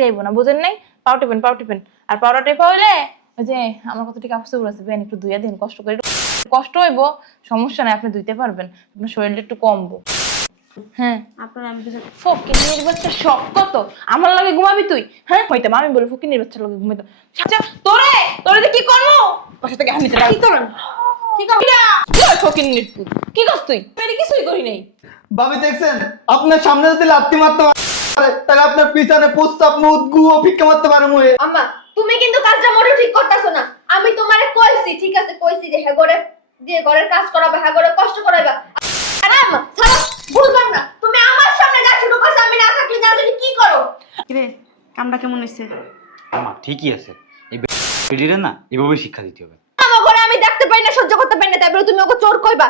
দেখতে আইবো না, বুঝেন নাই? পাও টিপেন। আর পাউডার টেপা হইলে ওই যে আমার কত টিকা কাপড় আছে বেন একটু ধুইয়া দিন, কষ্ট করে কষ্ট হইব, সমস্যা নাই, আপনি ধুইতে পারবেন, আপনার শরীরটা একটু কমবো। হ্যাঁ আপনার আমি কিছু ফকিনির বাচ্চা শখ কত আমার লগে ঘুমাবি তুই? হ্যাঁ হইতাম আমি বলি ফকিনির বাচ্চার লগে ঘুমাইতাম। আচ্ছা তোরে তোরে যে কি করবো বাসা থেকে আমি কি করেন? কি করেন? ফকিনির তুই কি করছ তুই? আমি কিছুই করি নাই। ভাবি দেখছেন আপনার সামনে যদি লাথি মারতে পারে তাহলে আপনার পিছনে প্রস্তাব মুদ গু ভিক্ষা মারতে পারে মুয়ে। আম্মা তুমি কিন্তু কাজটা মোটেও ঠিক করতেছো না। আমি তোমারে কইছি, ঠিক আছে কইছি যে হ্যাঁ ঘরে দিয়ে ঘরের কাজ করাবে, হ্যাঁ ঘরে কষ্ট করাইবা। আরে আম্মা ছাড়ো, বুঝলাম না তুমি আমার সামনে যা শুরু করছো, আমি না থাকলে যা জানি কি করো। কিরে কামটা কেমন হইছে? আমা ঠিকই আছে, এই বেডিরে না এভাবে শিক্ষা দিতে হবে। আমার ঘরে আমি দেখতে পাই না, সহ্য করতে পারি না, তাই বলে তুমি ওকে চোর কইবা?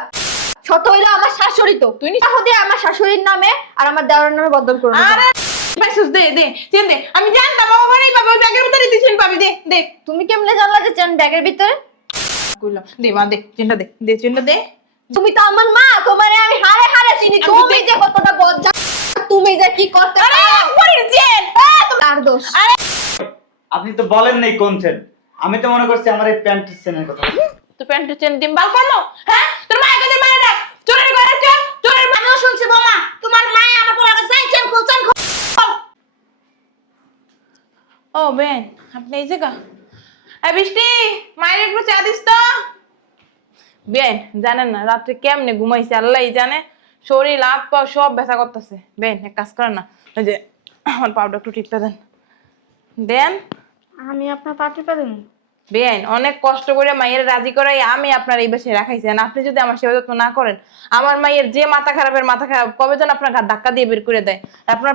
ছোট হইলো আমার শাশুড়ি, তো তুই নিজ দিয়ে আমার শাশুড়ির নামে আর আমার দেওরের নামে বদল করো না। আরে মেসেজ দে দে চেন দে, আমি জানতাম বাবা বাড়ি বাবা ব্যাগের ভিতরে দিছেন পাবি, দে দে। তুমি কেমনে জানলা যে চেন ব্যাগের ভিতরে? কইলাম দে মা দে চেনটা দে দে চেনটা দে। তুমি তো আমার মা, তোমারে আমি হারে হারে চিনি। তুমি যে কতটা বজ্জা, তুমি যে কি করতে আরে পড়ির চেন তোমার দোষ। আরে আপনি তো বলেন নাই কোন চেন, আমি তো মনে করছি আমার এই প্যান্ট চেনের কথা। তো প্যান্টের চেন দিম বাল করলো? হ্যাঁ তোর মায়ের কাছে মায়ের ডাক চোরের ঘরে চল, চোরের আমিও শুনছি বাবা তোমার মায়ে আমার পোলা কাছে চেন খোল চেন খোল। ও বেন আপনি এই জায়গা এই বৃষ্টি মায়ের একটু চা দিস তো। বেন জানেন না রাত্রে কেমনে ঘুমাইছে আল্লাহই জানে, শরীর হাত পা সব ব্যথা করতেছে। বেন এক কাজ করেন না, ওই যে আমার পাউডার একটু টিপতে দেন দেন। আমি আপনার পাটি পারেন? বেআইন অনেক কষ্ট করে মায়ের রাজি করাই আমি আপনার এই বাসায় রাখাইছেন, আপনি যদি আমার সেবা যত্ন না করেন আমার মায়ের যে মাথা খারাপের মাথা খারাপ কবে যেন আপনার ঘাট ধাক্কা দিয়ে বের করে দেয়। আপনার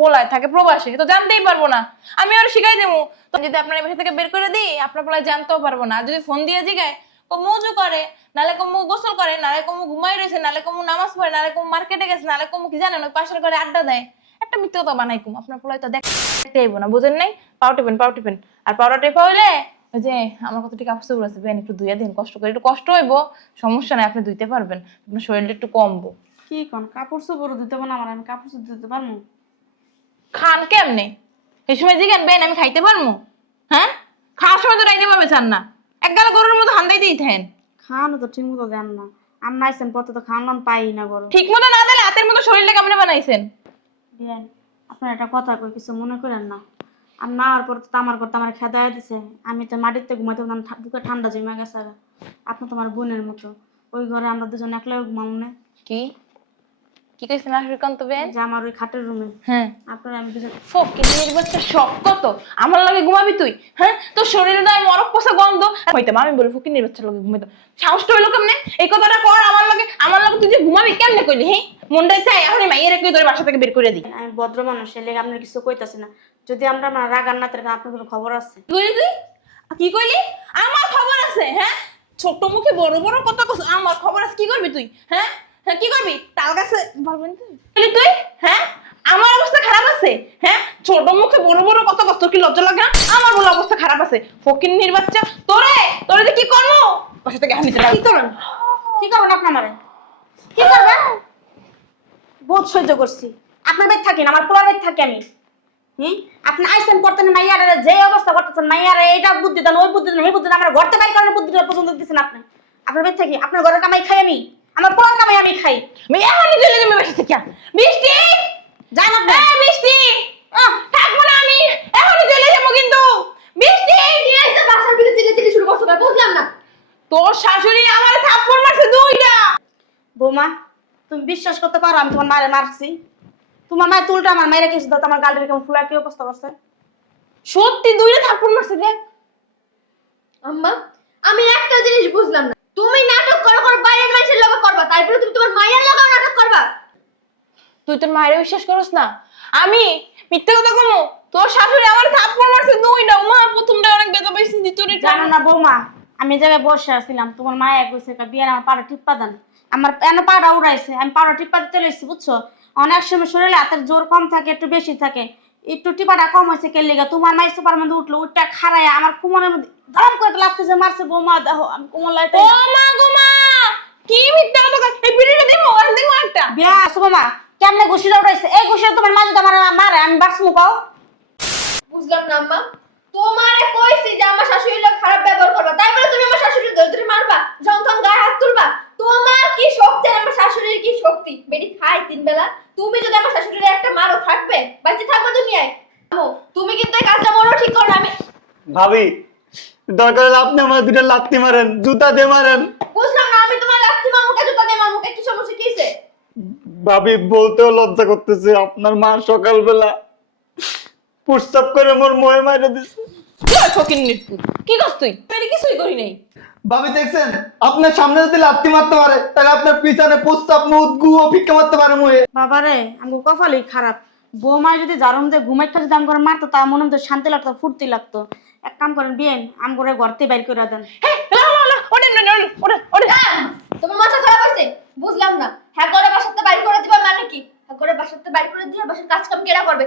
পোলায় থাকে প্রবাসে তো জানতেই পারবো না, আমি আর শিখাই দেবো। তো যদি আপনার এই বাসা থেকে বের করে দিই আপনার পোলায় জানতেও পারবো না। আর যদি ফোন দিয়ে জিগায় কমু উজু করে, নালে কমু গোসল করে, নালে কমু ঘুমাই রয়েছে, নালে কমু নামাজ পড়ে, নালে কমু মার্কেটে গেছে, নালে কমু কি জানেন ওই পাশের ঘরে আড্ডা দেয়, একটা মিথ্যে কথা বানাই কম আপনার পোলায় তো দেখতে আইবো না, বুঝেন নাই? পাও টিপেন আর পাউডার টেপা হইলে ওই যে আমার কত টিকা কাপড় আছে বেন একটু ধুইয়া দিন, কষ্ট করে একটু কষ্ট হইব, সমস্যা নাই, আপনি ধুইতে পারবেন, আপনার শরীরটা একটু কমবো। কি কোন কাপড় চোপড় দিতে না আমার, আমি কাপড় চোপড় দিতে পারবো? খান কেমনে এই সময় জিগেন বেন আমি খাইতে পারবো? হ্যাঁ খাওয়ার সময় তো রাইতে পাবে চান না, এক গালা গরুর মতো হান্দাই দিয়ে থাকেন। খাওয়ানো তো ঠিক মতো দেন না, আমি নাইছেন পথে তো খাওয়ান পাই না বড়। ঠিক মতো না দিলে হাতের মতো শরীরটা কেমনে বানাইছেন? বিয়ান আপনার একটা কথা কই, কিছু মনে করেন না। আর না হওয়ার পর তো আমার খেদায় দিছে, আমি তো মাটিতে ঘুমাইতে বুকে ঠান্ডা জমে গেছে। আপনি তোমার বোনের মতো, ওই ঘরে আমরা দুজন একলাই ঘুমাবো না। কি কি কইছেন আশিকান্ত বেন? যে আমার ওই খাটের রুমে হ্যাঁ আপনার আমি কিছু ফকিনির বাচ্চা শখ কত আমার লগে ঘুমাবি তুই? হ্যাঁ তোর শরীরে দায় মরক পোষা গন্ধ হইতাম আমি বলি ফকিনির বাচ্চার লগে ঘুমাইতাম, সাহসটা হইলো কেমনে এই কথাটা কর আমার লগে তুই যে ঘুমাবি কেমনে কইলি? হ্যাঁ মনটাই চাই এখন মাইয়ের একটু ধরে বাসা থেকে বের করে দিই। আমি ভদ্র মানুষ, এর লেগে আপনার কিছু কইতাছি না। যদি আমরা রাগার না থাকেন আপনার কোনো খবর আছে? কি কইলি তুই? কি কইলি? আমার খবর আছে? হ্যাঁ ছোট মুখে বড় বড় কথা কস, আমার খবর আছে? কি করবি তুই? হ্যাঁ হ্যাঁ কি করবি? তাল গাছে বলবেন তুই তুই হ্যাঁ আমার অবস্থা খারাপ আছে? হ্যাঁ ছোট মুখে বড় বড় কথা কস, তোর কি লজ্জা লাগে না? আমার বলে অবস্থা খারাপ আছে ফকিন্নির বাচ্চা, তোরে তোরে যে কি করবো বাসা থেকে হানিতে কি করবেন? কি করবেন আপনি আমারে? কি করবেন? বহুত সহ্য করছি, আপনার বেদ থাকেন, আমার পোলার বেদ থাকি আমি। আপনি আইসেন করতেন মাইয়ারে, যে অবস্থা করতেছেন মাইয়ারে, এইটা বুদ্ধি দেন ওই বুদ্ধি দেন এই বুদ্ধি দেন, আমার ঘরতে বাড়ি করার বুদ্ধিটা পর্যন্ত দিচ্ছেন আপনি। আপনার বেদ থাকি, আপনার ঘরের কামাই খাই আমি, আমার পোলার কামাই আমি খাই। আমি এখনই চলে যাবো বাসা থেকে। বৃষ্টি জান আপনি বৃষ্টি থাকবো না, আমি এখনই চলে যাবো কিন্তু। বৃষ্টি কি হইছে? বাসার ভিতরে চিল্লাচিল্লি শুরু করছো, ভাই বুঝলাম না। তোর শাশুড়ি আমার থাপ্পড় মারছে দুইটা। বৌমা তুমি বিশ্বাস করতে পারো আমি তোমার মায়ের মারছি? তোমার মায়ের তুলটা আমার মায়ের কিছু দাও, আমার গালটা কেমন ফুলা কি অবস্থা করছে। সত্যি দুইটা থাপ্পড় মারছে দেখ। আম্মা আমি একটা জিনিস বুঝলাম না, তুমি নাটক করো বাইরের মানুষের লগে করবা, তারপরে তুমি তোমার মায়ের লগে নাটক করবা? তুই তোর মায়ের বিশ্বাস করস না? আমি মিথ্যা কথা কমু? তোর শাশুড়ি আমার থাপ্পড় মারছে দুইটা, মা প্রথমটা অনেক ব্যথা পাইছি, দ্বিতীয়টা জানো না বৌমা, আমি জায়গায় বসে আসছিলাম, তোমার মায়া কইছে বিয়ের আমার পাড়া টিপ্পা দেন, আমার এন পাড়া উড়াইছে, আমি পাড়া টিপ্পা দিতে লইছি বুঝছো। অনেক সময় শরীরে হাতের জোর কম থাকে, একটু বেশি থাকে, একটু টিপাটা কম হয়েছে কে লিগা তোমার মাই সোপার মধ্যে উঠলো, উঠটা খাড়ায় আমার কুমনের মধ্যে ধরাম করে লাগতেছে, মারছে বৌমা দেখো আমি কুমন লাইতে। ও মা গো মা কি মিথ্যা কথা কই, এই ভিডিওটা দিমু আর দিমু একটা। বিয়া আসো বৌমা কেমনে ঘুষিটা উঠাইছে, এই ঘুষিটা তোমার মা যদি আমার মারে আমি বাঁচমু কাও? বুঝলাম না আম্মা, তোমারে কইছি যে আমার শাশুড়ির লোক খারাপ ব্যবহার করবা, তাই বলে তুমি আমার শাশুড়ির ধরে ধরে মারবা, যখন গায়ে হাত তুলবা? তোমার কি শক্তি আর আমার শাশুড়ির কি শক্তি? বেটি খাই তিন বেলা, তুমি যদি আমার শাশুড়ির একটা মারো থাকবে, বাঁচে থাকবে দুনিয়ায়? আম্মু, তুমি কিন্তু এই কাজটা মনে ঠিক করো না। আমি ভাবি দরকার হলে আপনি আমার দুটো লাত্তি মারেন, জুতা দিয়ে মারেন। বুঝলাম না, আমি তোমার লাথি মারমুকে জুতা দিয়ে মারমুকে, কি সমস্যা কি হইছে? ভাবি বলতেও লজ্জা করতেছে, আপনার মা সকালবেলা প্রস্তাব করে মোর মোহে মাইরে দিছে। কি হয় ফকিন্নির পুত? কি করছ তুই? আমি কিছুই করি নাই। ভাবি দেখছেন, আপনার সামনে যদি লাত্তি মারতে পারে তাহলে আপনার পিছনে প্রস্তাব মুদ গু ও ভিক্ষা মারতে পারে মোহে। বাবারে আমার কপালই খারাপ। বৌমায় যদি জারম দিয়ে ঘুমাইতে যদি আম করে মারতো তা মনে হতো শান্তি লাগতো, ফুর্তি লাগতো। এক কাম করেন বিয়েন আম করে ঘরতে বাইর করে দেন। হ্যাঁ, না না না, ওরে তোমার মাথা খারাপ আছে? বুঝলাম না, হ্যাঁ করে বাসাতে বাইর করে দিবা মানে কি? হ্যাঁ করে বাসাতে বাইর করে দিয়ে বাসার কাজ কাম কেডা করবে?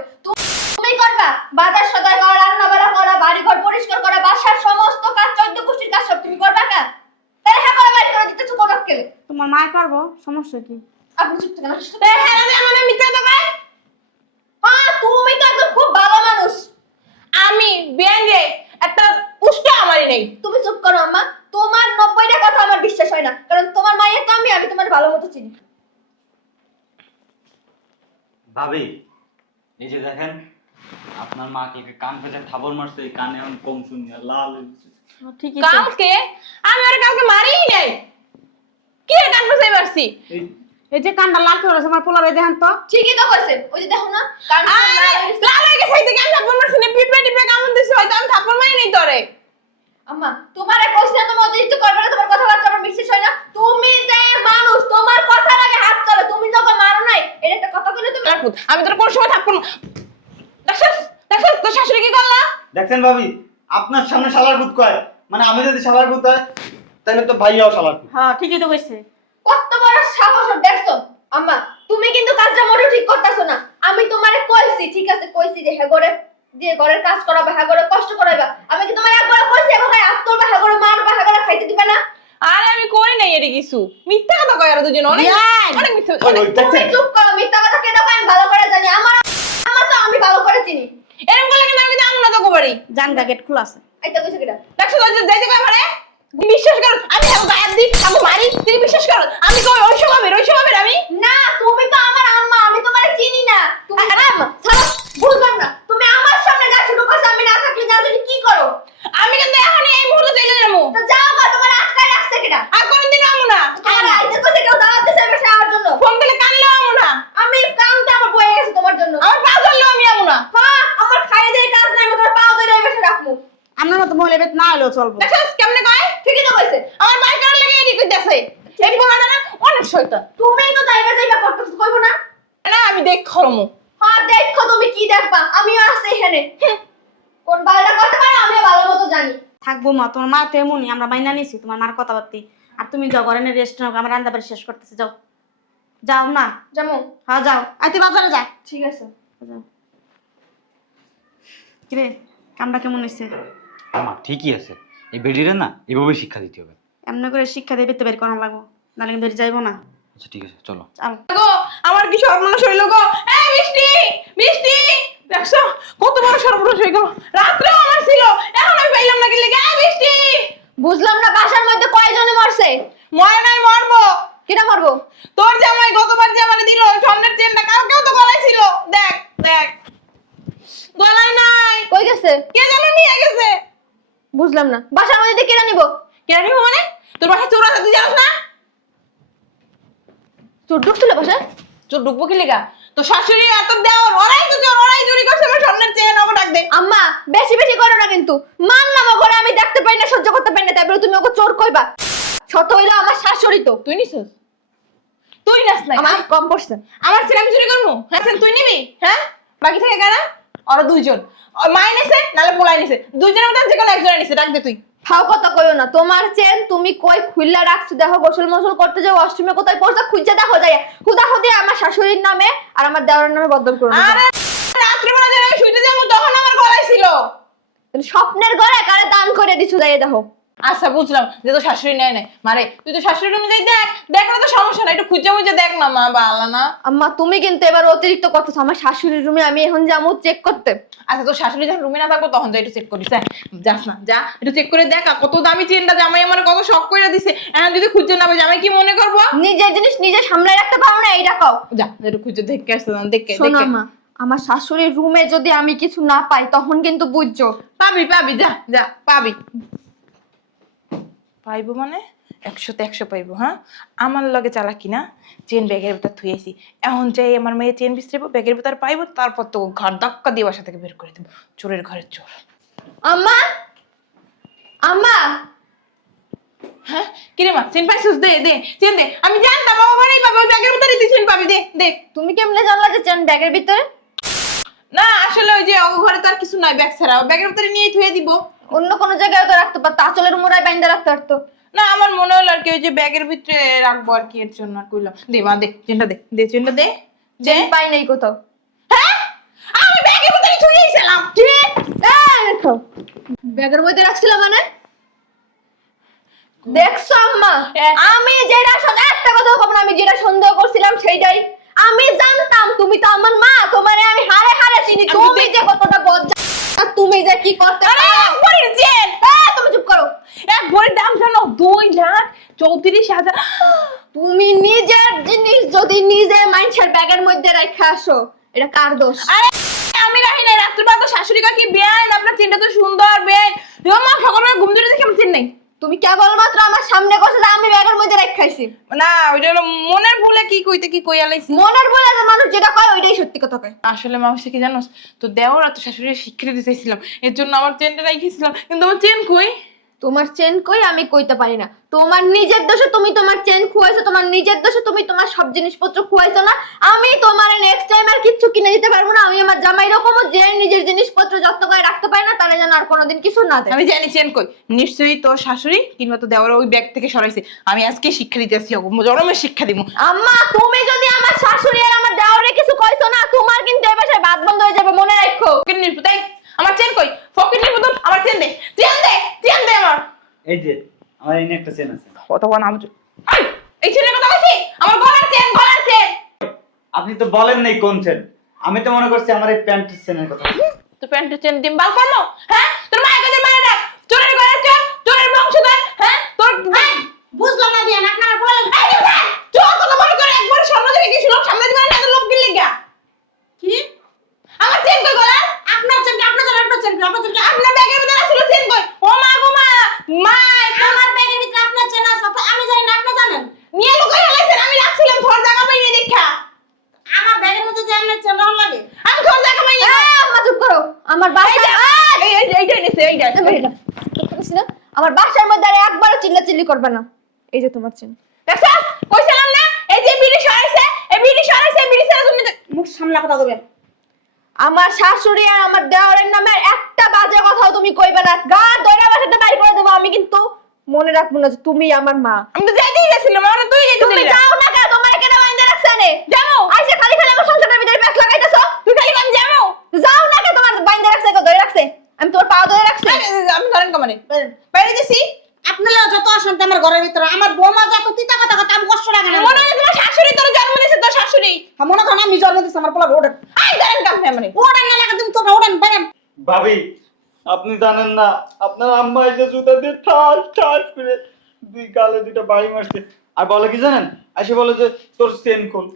তুমি করবা? বাজার সদাই করা, রান্না বাড়া করা, বাড়ি ঘর পরিষ্কার করা, বাসার সমস্ত কাজ, 14 গোষ্ঠীর কাজ সব তুমি করবা না? তাহলে হ্যাঁ করে বাইর করে দিতেছো কোন অক্কেলে? তোমার মা পারবো, সমস্যা কি? আপনি চুপ থাকেন। হ্যাঁ, মানে মিথ্যা কথা কয়। হ্যাঁ, তুমি তো একদম খুব ভালো মানুষ। আমি বিয়ান রে একটা উষ্টা আমারই নেই। তুমি চুপ করো আম্মা, তোমার 90টা কথা আমার বিশ্বাস হয় না, কারণ তোমার মায়ের তো আমি তোমার ভালো মতো চিনি। ভাবি এই যে দেখেন, আপনার মা কালকে কান পেতে থাবর মারছে, এই কানে এখন কম শুনি আর লাল হয়ে গেছে। ঠিকই তো। কালকে আমি ওরে কালকে মারিই নাই। কি এর কান পাশে মারছি? এই এই যে কান্ডা লাল করে আছে আমার পোলারে দেখেন তো। ঠিকই তো কইছে, ওই যে দেখো না কান আরে লাল হয়ে গেছে থেকে আমি থাপ্পড় মারছি না, পিপে টিপে কামড় দিছে, হয়তো আমি থাপ্পড় মারি নাই তোরে। আম্মা, তোমারে কইছি না তুমি অতিরিক্ত করবে না, তোমার কথাবার্তা আমার বিশ্বাস হয় না। তুমি যে মানুষ, তোমার কথার আগে হাত চলে, তুমি যখন মারো নাই, এটা একটা কথা কইলে তুমি। রাখুত, আমি তোর কোন সময় থাপ্পড় দেখছ তোর শাশুড়ি কি করলা? দেখছেন ভাবি, আপনার সামনে শালার ভূত কয়, মানে আমি যদি শালার ভূত হয় তাহলে তো ভাইয়াও শালার ভূত। হ্যাঁ ঠিকই তো কইছে। কত বড় সাহস ওর, দেখছো? আম্মা, তুমি কিন্তু কাজটা মোটেও ঠিক করতেছো না। আমি তোমারে কইছি, ঠিক আছে কইছি যে হ্যাঁ করে দিয়ে ঘরের কাজ করাবা, হ্যাঁ করে কষ্ট করাইবা। আমি কি তোমার একবার কইছি এখন হাত তুলবা, হ্যাঁ করে মারবা, হ্যাঁ করে খাইতে দিবা না? আরে আমি করি নাই এর কিছু। মিথ্যা কথা কয় আর দুজন, অনেক বিয়ান! অনেক মিথ্যা। ওই, ওই, তুমি দেখছেন? চুপ করো, মিথ্যা কথা কেন কয় আমি ভালো করে জানি। আমার আমার তো আমি ভালো করে চিনি। এরকম করলে কিন্তু আমি কিন্তু আমু না তো গোবারি। জানগা গেট খোলা আছে। আইতা কইছো কিটা? দেখছো তো যাইতে কয় আমারে? বিশ্বাস কর, আমি হাত গায়ে দিই, আমি মারি, তুই বিশ্বাস কর। আমি কই ওই স্বভাবের আমি? না, তুমি তো আমার আম্মা, আমি তোমারে চিনি না। তুমি আম্মা, ছাড়ো, বুঝলাম না। তুমি আমার সামনে যা শুরু করছো, আমি না থাকলে যাও যদি কি করো? আমি কিন্তু এখনই এই মুহূর্তে চলে যাবো। তো যাও গো, তোমার আটকায় রাখছে কিটা? আর কোনদিন আমু না। আরে আইতা কইছে কেউ দাওয়াত দিছে বসে আমার জন্য। ফোন দিলে কানলেও আমু না। আমি কামটা আমার বয়ে গেছে তোমার জন্য। আমার পা ধরলেও আমি আমু না। হ্যাঁ, আমার খাইয়ে দিয়ে কাজ নাই, আমি তোমার পাও ধরে বসে রাখমু। আপনার মতো মহিলা বেত না হলেও চলবো। দেখছো কেমনে কয়? ঠিকই তো কইছে। আমার বাইর করার লাগে এদিক কইতাছে। এদিক বলা না অনেক শয়তান। তুমিই তো যাইবা করতেছ, কইবো না? না আমি দেখ খরমু। হ্যাঁ, দেখো তুমি কি দেখবা, আমিও আছি এখানে। কোন বালটা করতে পারো আমিও ভালো মতো জানি। থাকবো মা, তোমার মা তো এমনই, আমরা মাইনা নিছি তোমার মার কথাবার্তি। আর তুমি যাও ঘরে রেস্ট নাও, আমরা রান্না বাড়ি শেষ করতেছি। যাও যাও না। জামু, হ্যাঁ যাও, আইতে বাজারে যা। ঠিক আছে। যাও। কিরে কামটা কেমন হয়েছে? আমার ঠিকই আছে, এই বেডিরে না এভাবে শিক্ষা দিতে হবে। এমনি করে শিক্ষা দিয়ে বেতে বের করানো লাগবো, নাহলে কিন্তু যাইবো না। আচ্ছা ঠিক আছে, চলো। চাল গো আমার কি সর্বনাশ হইল গো। এই মিষ্টি মিষ্টি, দেখছো কত বড় সর্বনাশ হয়ে গেল। রাত্রেও আমার ছিল, এখন আমি পাইলাম না। কি লেগে? এই মিষ্টি, বুঝলাম না, বাসার মধ্যে কয়জনে মরছে? মরে নাই মরবো। কিটা মারবো? তোর জামাই গতবার যে আমারে দিল স্বর্ণের চেনটা, কালকেও তো গলায় ছিল। দেখ দেখ, গলায় নাই। কই গেছে? কে জানো নিয়ে গেছে। বুঝলাম না, বাসার মধ্যে দিয়ে কেনা নিব? কেন নিব মানে? তোর বাসায় চোর আছে, তুই জানিস না? চোর ঢুকছিল বাসায়? চোর ঢুকবো কি লেগা? তো শাশুড়ি এত দেওয়ার, ওরাই তো চোর, ওরাই চুরি করছে আমার স্বর্ণের চেন। ওকে ডাক দে। আম্মা, বেশি বেশি করো না কিন্তু। মান নামা করে আমি দেখতে পাই না, সহ্য করতে পাই না, তারপরে তুমি ওকে চোর কইবা? শত হইলো আমার শাশুড়ি তো। তুই নিছিস? তুই নাস না। আমার কম পড়ছে। আমার ছেলে আমি চুরি করবো? হ্যাঁ তুই নিবি? হ্যাঁ বাকি থেকে কেনা ওরা দুইজন, মাই নিছে নালে পোলাই নিছে, দুইজনের মধ্যে যে কোনো একজনে নিছে। ডাক দে তুই। ফাও কথা কইও না। তোমার চেন তুমি কই খুইল্লা রাখছো? দেখো, গোসল মোসল করতে যাও, অষ্টমে কোথায় পড়ছে খুঁজে দেখো যায়। হুদা হুদি আমার শাশুড়ির নামে আর আমার দেওরের নামে বদল করো না। আরে রাত্রে বেলা যখন আমি শুইতে যাবো তখন আমার গলায় ছিল। স্বপ্নের ঘরে কারে দান করে দিছো, যাই দেখো। আচ্ছা বুঝলাম যে তো শাশুড়ি নেয় নাই মারে তুই তো শাশুড়ি রুমে যাই দেখ না তো সমস্যা নাই একটু খুঁজে খুঁজে দেখ না মা বালা না। আম্মা তুমি কিন্তু এবার অতিরিক্ত করতেছো। আমার শাশুড়ির রুমে আমি এখন যাবো চেক করতে। আচ্ছা তোর শাশুড়ি যখন রুমে না থাকবো তখন তো একটু চেক করিস, হ্যাঁ যাস না, যা একটু চেক করে দেখ কত দামি চেনটা জামাই আমার কত শখ করে দিছে, এখন যদি খুঁজে না পাই জামাই কি মনে করবো? নিজের জিনিস নিজে সামলায় রাখতে পারো না, এইটা কও। যা একটু খুঁজে দেখে আসতে দেখে শোনো আম্মা, আমার শাশুড়ির রুমে যদি আমি কিছু না পাই তখন কিন্তু বুঝছো। পাবি পাবি, যা যা পাবি। পাইবো মানে 100তে 100 পাইবো। হ্যাঁ আমার লগে চালাকি না, চেন ব্যাগের ভিতর থুয়েছি, এখন যাই আমার মেয়ে চেন বিছড়াবো ব্যাগের ভিতর পাইবো, তারপর তো ঘর ধাক্কা দিয়ে বাসা থেকে বের করে দেবো, চোরের ঘরের চোর। আম্মা আম্মা হ্যাঁ কিরে মা চেন পাইছিস? দে দে চেন দে, আমি জানতাম বাবা বাড়ি পাবো, ওই ব্যাগের ভিতরে তুই চেন পাবি, দে দে। তুমি কেমনে জানলা যে চেন ব্যাগের ভিতরে? না আসলে ওই যে ঘরে তো আর কিছু নাই ব্যাগ ছাড়া, ব্যাগের ভিতরে নিয়ে থুয়ে দিব। অন্য কোনো জায়গায় তো রাখতে পারতো, আঁচলের মোড়ায় বাইন্দা রাখতে পারতো। না আমার মনে হলো আর কি ওই যে ব্যাগের ভিতরে রাখবো আর কি, এর জন্য আর কইলাম। দে মা দে চেনটা দে, দে চেনটা দে। চেন পাই নাই কোথাও। হ্যাঁ আমি ব্যাগের ভিতরে থুয়েছিলাম। কি দেখো ব্যাগের মধ্যে রাখছিলাম মানে? দেখছো আম্মা, আমি যেটা একটা কথা কব না, আমি যেটা সন্দেহ করছিলাম সেইটাই। আমি জানতাম তুমি তো আমার মা, তোমারে আমি হারে হারে চিনি। তুমি যে কতটা বজ্জা, আর তুমি যে কি করতে পারো। ভরির চেন, তুমি চুপ করো। এক ভরির দাম জানো 2,34,000। তুমি নিজের জিনিস যদি নিজে মানুষের ব্যাগের মধ্যে রেখে আসো, এটা কার দোষ? আরে আমি রাখি নাই, রাত্রিবেলা তো শাশুড়ি কাকি বেআইন, আপনার চেনটা তো সুন্দর বেআইন। মা সকালবেলা ঘুম ধরে দেখি আমার চেন নেই। তুমি কেবলমাত্র আমার সামনে কইছো যে আমি ব্যাগের মধ্যে রেখে খাইছি। না ওইটা হলো মনের ভুলে কি কইতে কি কইয়া লাইছি। মনের বলে যে মানুষ যেটা কয় ওইটাই সত্যি কথা কয়। আসলে মাউসি কি জানোস, তো দেওর আর তো শাশুড়ির স্বীকৃতি চাইছিলাম, এর জন্য আমার চেনটা রাখিছিলাম, কিন্তু আমার চেন কই? তোমার চেন কই আমি কইতে পারি না। তোমার নিজের দোষে তুমি তোমার চেন খুয়াইছো, তোমার নিজের দোষে তুমি তোমার সব জিনিসপত্র খুয়াইছো না। আমি তোমার নেক্সট টাইম আর কিচ্ছু কিনে দিতে পারবো না। আমি আমার জামাই রকমও যে নিজের জিনিসপত্র যত্ন করে রাখতে পারে না, তারা যেন আর কোনোদিন কিছু না দেয়। আমি জানি চেন কই, নিশ্চয়ই তোর শাশুড়ি কিংবা তো দেওয়ার ওই ব্যাগ থেকে সরাইছে। আমি আজকে শিক্ষা দিতে আসছি, জরমের শিক্ষা দিব। আম্মা তুমি যদি আমার শাশুড়ি আর আমার দেওরে কিছু কইছো না, তোমার কিন্তু এই বাসায় ভাত বন্ধ হয়ে যাবে, মনে রাখো। তাই আমার চেন কই? ফকিরের মতন আমার চেন দে, চেন দে, চেন দে আমার। এই যে আমার এনে একটা চেন আছে। কতক্ষণ আমি এই ছেলের কথা বলছি, আমার গলার চেন, গলার চেন। আপনি তো বলেন নাই কোন চেন, আমি তো মনে করছি আমার এই প্যান্টের চেনের কথা। তো প্যান্টের চেন দিম বাল করলো? হ্যাঁ তোর মায়ের কাছে মারা ডাক, চোরের গলার চেন, চোরের বংশধর। হ্যাঁ তোর বুঝলাম না বিয়ান, আপনার বলে চোর কত বড় করে একবার সামনে থেকে গেছিল, সামনে দিকে না লোক গিলে গা। কি আমার চেন কই গলার? আপনার চেন, আপনার চেন, আপনার চেন, আপনার চেন। আপনার ব্যাগের ভিতরে ছিল চেন কই? ও মা গো মা, মা আমার ব্যাগের ভিতরে আপনার চেন আছে, তো আমি জানি না, আপনি জানেন। নিয়ে লুকাই ফেলাইছেন, আমি রাখছিলাম ধর জায়গা পাইনি দেখা। আমার ব্যাগের মধ্যে যে আপনার চেন রং লাগে। আমি ধর জায়গা পাইনি। আম্মা চুপ করো। আমার বাসায় এইটাই নিছে, এইটা। আমার বাসার মধ্যে আর একবারও চিল্লাচিল্লি করবে না। এই যে তোমার চেন। দেখছ কইছিলাম না, এই যে বিড়ি সরাইছে, এই বিড়ি সরাইছে, বিড়ি ছাড়া তুমি মুখ সামলা কথা কইবেন। আমার শাশুড়ি আর আমার দেওরের নামে একটা বাজে কথাও তুমি কইবে না। গা দইরা বাসাতে বাড়ি করে দেবো। আমি কিন্তু মনে রাখবো না যে তুমি আমার মা। আমি তো যাইতেই গেছিলাম, আমার তুই তুমি যাইতেছিলি। যাও না কেন? তোমার কেন বাইন্দা রাখছে নে? যাবো আইসে খালি খালি আমার সংসারের ভিতরে প্যাক লাগাইতেছো। তুই খালি আমি যাবো। যাও না কেন? তোমার বাইন্দা রাখছে কো ধরে রাখছে? আমি তোমার পা ধরে রাখছি। আমি ধরেন কামারে বাইরে গেছি। আপনারা যত অশান্তি আমার ঘরের ভিতরে, আমার বৌমা যত তিতা কথা কথা আমি কষ্ট লাগে না। মনে হয় তোমার শাশুড়ি তোর জন্ম দিয়েছে, তোর শাশুড়ি। মনে করেন আমি জন্ম দিচ্ছি, আমার পোলা ওঠেন আই ধরেন কামারে ওঠেন না লাগে, তুমি তোমরা ওঠেন বেরেন। ভাবি আপনি জানেন না আপনার আম্মা এসে জুতা দিয়ে ঠাস ঠাস করে দুই গালে দুইটা বাড়ি মারছে, আর বলে কি জানেন, এসে বলে যে তোর চেন খোল।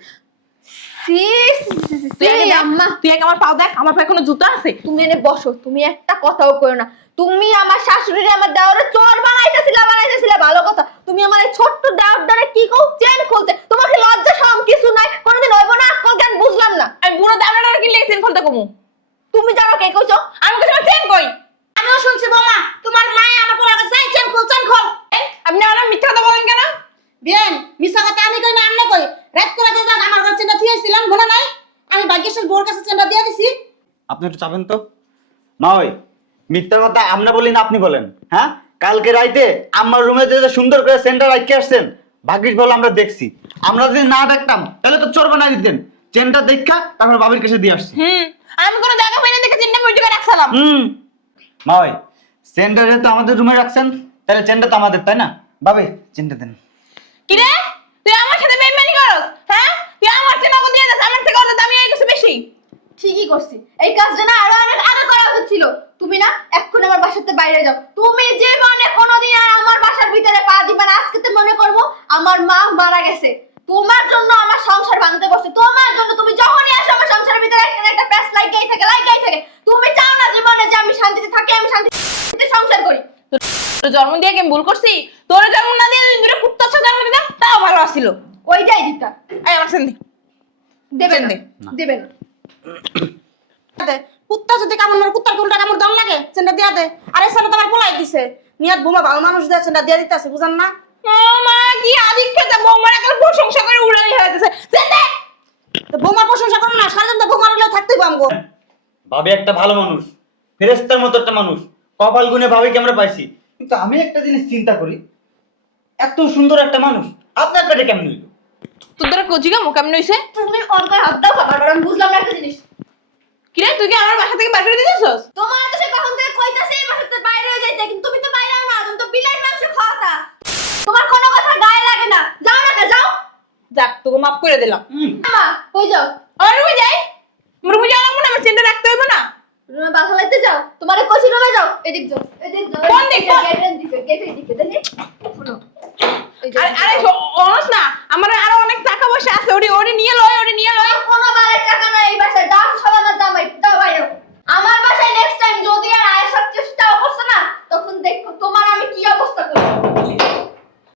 আম্মা তুই এক আমার পাও দেখ, আমার পায়ে কোনো জুতা আছে? তুমি এনে বসো। তুমি একটা কথাও কইও না। তুমি আমার শাশুড়িরে আমার দেওরে চোর বানাইতেছিলা ভালো কথা। তুমি আমার এই ছোট্ট দেওরটারে কি কও চেন খুলতে? তোমাকে লজ্জা শরম কিছু নাই? কোনোদিন হইব না? আজকাল কেন বুঝলাম না। আমি বুড়ো দামড়াটা কি লেগেছেন খুলতে কমু? তুমি জানো কে কইছো? আমি কইছি আমার চেন কই? আমিও শুনছি বৌমা তোমার মায়ে আমার পোলা কাছে চেন খোল, চেন খোল। আপনি আমার মিথ্যা কথা বলেন কেন? বিয়েন মিছা কথা আমি কই না, আমনে কই। রাত করে যে যান আমার ঘর চেনটা থিয়েছিলাম মনে নাই? আমি ভাগ্যেশ্বর বোর কাছে চেনটা দিয়ে দিছি। আপনি একটু চাবেন তো। মা ওই মিথ্যার কথা আমরা বলি না আপনি বলেন? হ্যাঁ কালকে রাইতে আমার রুমে যে সুন্দর করে সেন্টার রাখতে আসছেন, ভাগ্যিস বলে আমরা দেখছি। আমরা যদি না দেখতাম তাহলে তো চোর বানাই দিতেন। চেনটা দেখা তারপর বাবির কাছে দিয়ে আসছি। আমি কোনো জায়গা পাইনি দেখে চেনটা মুইটি করে রাখছিলাম। মা ওই সেন্টার যেহেতু আমাদের রুমে রাখছেন, তাহলে চেনটা তো আমাদের, তাই না? ভাবি চেনটা দেন। কি রে, তুই আমার সাথে বেইমানি করস? হ্যাঁ, তুই আমার চেনা কত দিয়ে যাস, আমার থেকে অত দামি হয়ে গেছে বেশি। ঠিকই করছি, এই কাজটা না আরো অনেক আগে করা উচিত ছিল। তুমি না এখন আমার বাসাতে বাইরে যাও। তুমি যে মনে কোনোদিন আর আমার বাসার ভিতরে পা দিবা না, আজকে তো মনে করবো আমার মা মারা গেছে, তোমার জন্য আমার সংসার ভাঙতে বসে, তোমার জন্য। তুমি যখনই আসো আমার সংসারের ভিতরে একটা না একটা প্যাচ লাগাই থাকে। তুমি চাও না জীবনে যে আমি শান্তিতে থাকি, আমি শান্তিতে সংসার করি। তোর জন্ম দিয়ে কি আমি ভুল করছি? তোর জন্ম না দিয়ে দুটো কুত্তা ছা জন্ম দিতাম, তাও ভালো আছিল। ওইটাই দিতা। এই আমার সাথে দেবে না, দে। দেবে না। দে। কুত্তা যদি কামড় মারে, কুত্তার কি উল্টা কামড় দম লাগে? চেনটা দিয়া দে। আরে সেটা তোমার পোলাই দিছে। নিয়াত বোমা ভালো মানুষ দিয়ে চেনটা দিয়া দিতেছে, বুঝান না? ও মা, কি আদিক্ষেতা বৌমার একটা প্রশংসা করে উড়াই হইতেছে। দে। তো বোমার প্রশংসা করো না, সারাদিন তো বোমার হলে থাকতেই পামগো। ভাবি একটা ভালো মানুষ, ফেরেশতার মতো একটা মানুষ, কপাল গুনে ভাবিকে আমরা পাইছি। কিন্তু আমি একটা জিনিস চিন্তা করি, এত সুন্দর একটা মানুষ আপনার পেটে কেমন হইল? তোদের কজিগা কেমন হইছে? তুমি অনকার হাত দাও বাবার, আমি বুঝলাম না একটা জিনিস। কি রে, তুই কি আমার বাসা থেকে বের করে দিতেছস? তোমার তো সে কখন থেকে কইতাছে এই বাসাতে বাইরে হয়ে যাইতে, কিন্তু তুমি তো বাইরে না, তুমি তো বিলাই মাংস খাওয়াতা। তোমার কোনো কথা গায়ে লাগে না, যাও না যাও। যাক, তোকে মাফ করে দিলাম। মা কই যাও? আমার রুমে যাই। আমার রুমে যাওয়া লাগবে না, আমার চেনটা রাখতে হইব না। রুমে বাসা লাইতে যাও, তোমারে কোচি রুমে যাও। এদিক যাও, এদিক যাও। কোন দিক? গেটের দিকে দেখি। শোনো, এই যে আরে অনস না, আমার আরো অনেক টাকা পয়সা আছে, ওরে নিয়ে লয়। কোনো